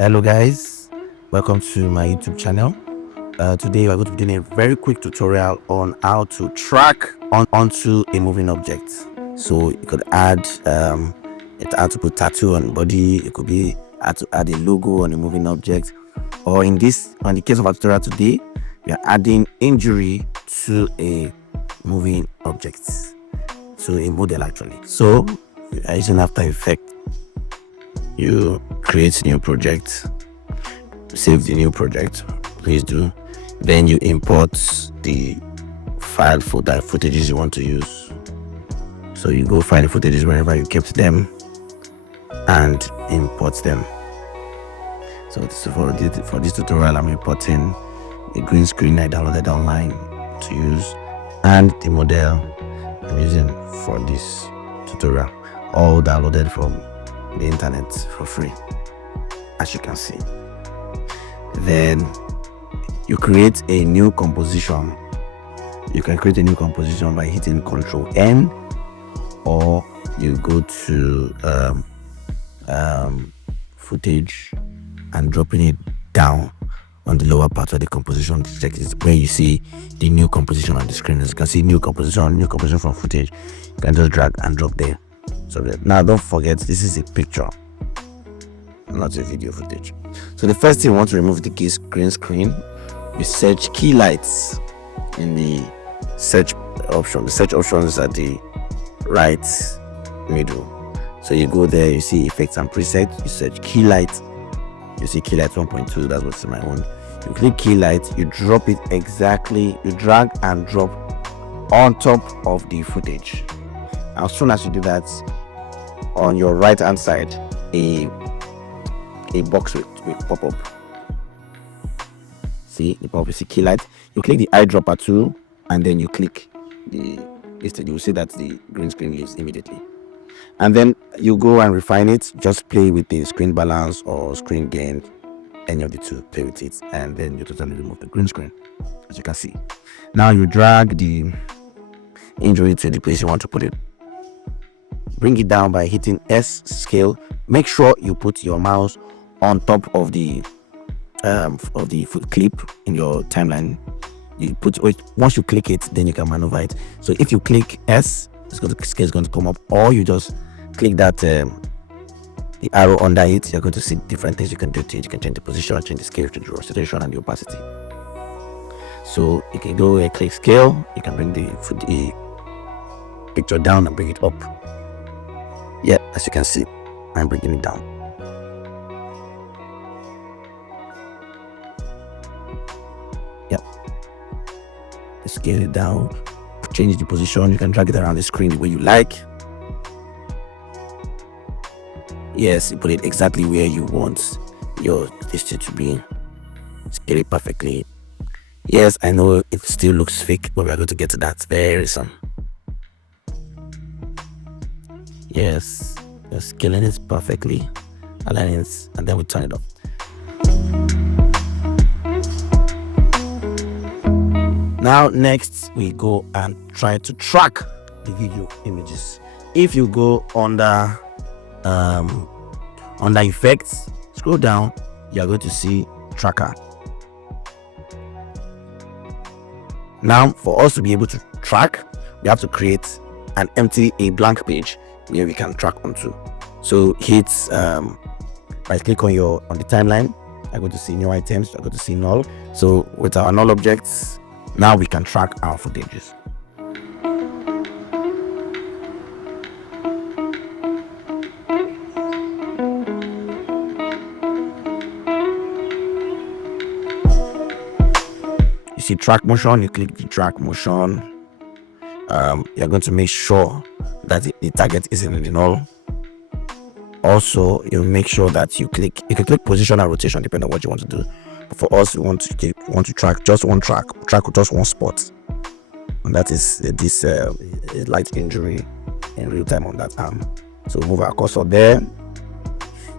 Hello guys, welcome to my YouTube channel. Today we're going to be doing a very quick tutorial on how to track onto a moving object. So you could add how to put tattoo on body, it could be how to add a logo on a moving object, or in the case of our tutorial today, we are adding injury to a moving object, to a model actually. So we are using After Effects. You create new project, save the new project, please do. Then you import the file for that footages you want to use. So you go find the footages wherever you kept them and import them. So for this tutorial, I'm importing the green screen I downloaded online to use and the model I'm using for this tutorial, all downloaded from the internet for free, as you can see. Then you create a new composition. You can create a new composition by hitting Ctrl N, or you go to footage and dropping it down on the lower part of the composition is where you see the new composition on the screen. As you can see, new composition from footage. You can just drag and drop there. So now don't forget, this is a picture, not a video footage. So the first thing, we want to remove the green screen. We search key lights in the search option. The search option is at the right middle. So you go there, you see effects and presets, you search key light, you see key light 1.2, that's what's in my one. You click key light, you drop it exactly, you drag and drop on top of the footage. As soon as you do that, on your right hand side, a box will pop up. See the pop up, you see key light. You click the eyedropper tool and then you click the listed. You will see that the green screen leaves immediately. And then you go and refine it. Just play with the screen balance or screen gain, any of the two, play with it, and then you totally remove the green screen, as you can see. Now you drag the injury to the place you want to put it. Bring it down by hitting S scale. Make sure you put your mouse on top of the clip in your timeline. You put it, once you click it, then you can maneuver it. So if you click S, scale is going to come up, or you just click that the arrow under it. You're going to see different things you can do to it. You can change the position, change the scale, change the rotation and the opacity. So you can go and click scale. You can bring the picture down and bring it up. Yeah, as you can see, I'm bringing it down. Yep. Scale it down, change the position. You can drag it around the screen the way you like. Yes, you put it exactly where you want your listing to be. Scale it perfectly. Yes, I know it still looks fake, but we are going to get to that very soon. Yes, you're scaling it perfectly, aligning it, and then we turn it off. Now next we go and try to track the video images. If you go under effects, scroll down, you are going to see tracker. Now for us to be able to track, we have to create a blank page where we can track onto. So hit right click on the timeline. I'm going to see new items. I'm going to see null. So with our null objects, now we can track our footages. You see track motion, you click the track motion. You're going to make sure that the target isn't in the null. Also, you make sure that you can click position and rotation depending on what you want to do. But for us, we want to track just one track just one spot, and that is this light injury in real time on that arm. So move our cursor there.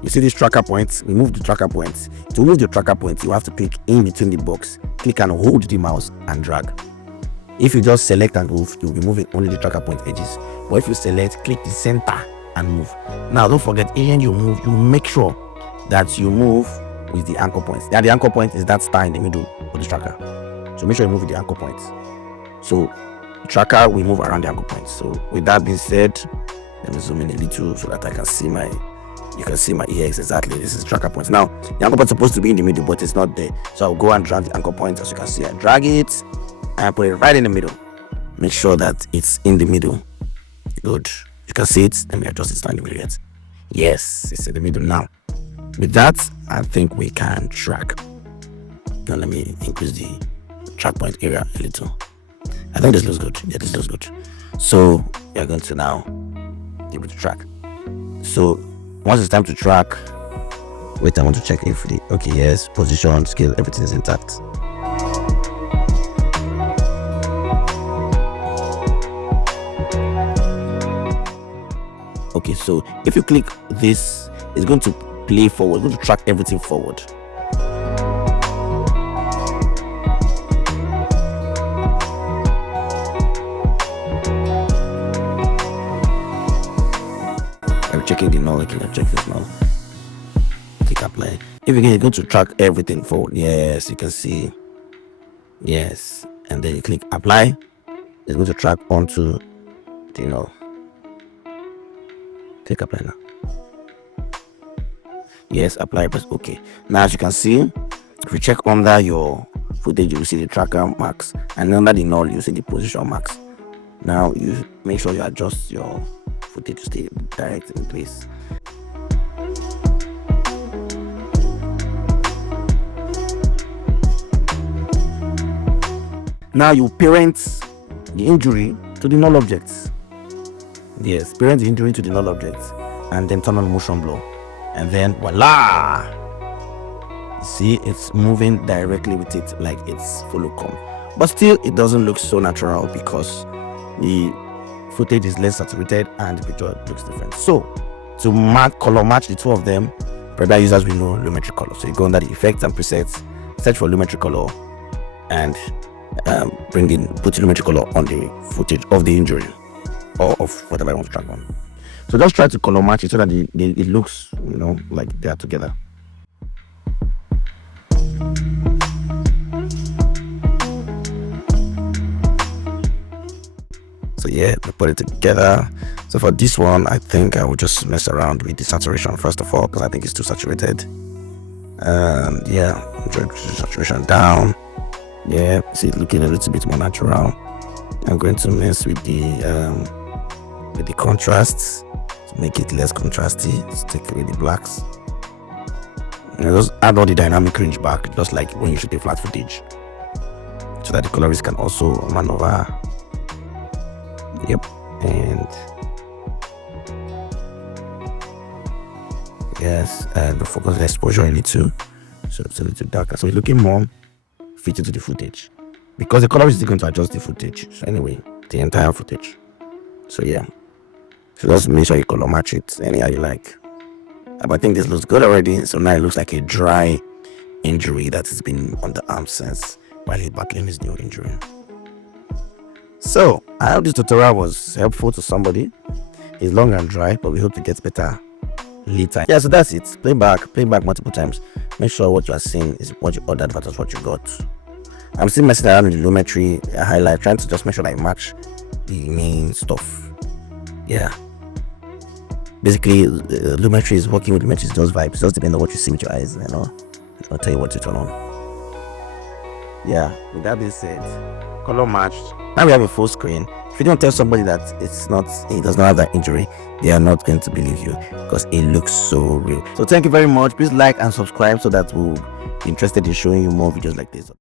You see this tracker point. We move the tracker point. To move the tracker point, you have to click in between the box, click and hold the mouse and drag. If you just select and move, you'll be moving only the tracker point edges. But if you select, click the center and move. Now don't forget, when you move, you make sure that you move with the anchor points. Yeah, the anchor point is that star in the middle of the tracker. So make sure you move with the anchor points. So the tracker will move around the anchor points. So with that being said, let me zoom in a little so that I can see you can see my ears exactly. This is tracker points. Now the anchor point is supposed to be in the middle, but it's not there. So I'll go and drag the anchor point. As you can see, I drag it and I put it right in the middle. Make sure that it's in the middle. Good. You can see it. Let me adjust it. It's not in the middle yet. Yes, it's in the middle now. With that, I think we can track. Now let me increase the track point area a little. I think this looks good. Yeah, this looks good. So we are going to now be able to track. So once it's time to track, wait, I want to check if the okay, yes, position, scale, everything is intact. Okay, so if you click this, it's going to play forward. It's going to track everything forward. I'm checking the null. Okay, check this now. Click apply. If you go to track everything forward, yes, you can see. Yes, and then you click apply. It's going to track onto the null. Click apply now. Yes, apply, press OK. Now as you can see, if you check under your footage, you will see the tracker marks, and under the null you see the position marks. Now you make sure you adjust your footage to stay direct in place. Now you parent the injury to the null objects. Yes, parent the injury to the null objects and then turn on motion blur, and then voila, see, it's moving directly with it like it's follow come. But still it doesn't look so natural because the footage is less saturated and the picture looks different. So to color match the two of them, prepared users will know lumetri color. So you go under the effects and presets, search for lumetri color, and put lumetri color on the footage of the injury or of whatever I want to track on. So just try to color match it so that it looks, like they are together. So yeah, we put it together. So for this one, I think I will just mess around with the saturation first of all, because I think it's too saturated. And yeah, drag the saturation down. Yeah, see it looking a little bit more natural. I'm going to mess with the contrasts to make it less contrasty. Let's take away the blacks. And just add all the dynamic range back, just like when you shoot a flat footage, so that the colorist can also maneuver. Yep, and yes, and the focus and exposure in it too, so it's a little darker. So it's looking more fitted to the footage because the colorist is going to adjust the footage. So anyway, the entire footage. So yeah, so just make sure you color match it anyhow you like. But I think this looks good already. So now it looks like a dry injury that has been on the arm since while he's battling his new injury. So I hope this tutorial was helpful to somebody. It's long and dry, but we hope to get better later. Yeah, so that's it. Play back multiple times. Make sure what you are seeing is what you ordered versus what you got. I'm still messing around with the lumetri highlight, trying to just make sure that I match the main stuff. Yeah, basically lumetri is working with lumetri, those vibes. It just depends on what you see with your eyes, I'll tell you what to turn on. Yeah, with that being said, color matched. Now we have a full screen. If you don't tell somebody that it does not have that injury, they are not going to believe you because it looks so real. So thank you very much. Please like and subscribe so that we'll be interested in showing you more videos like this.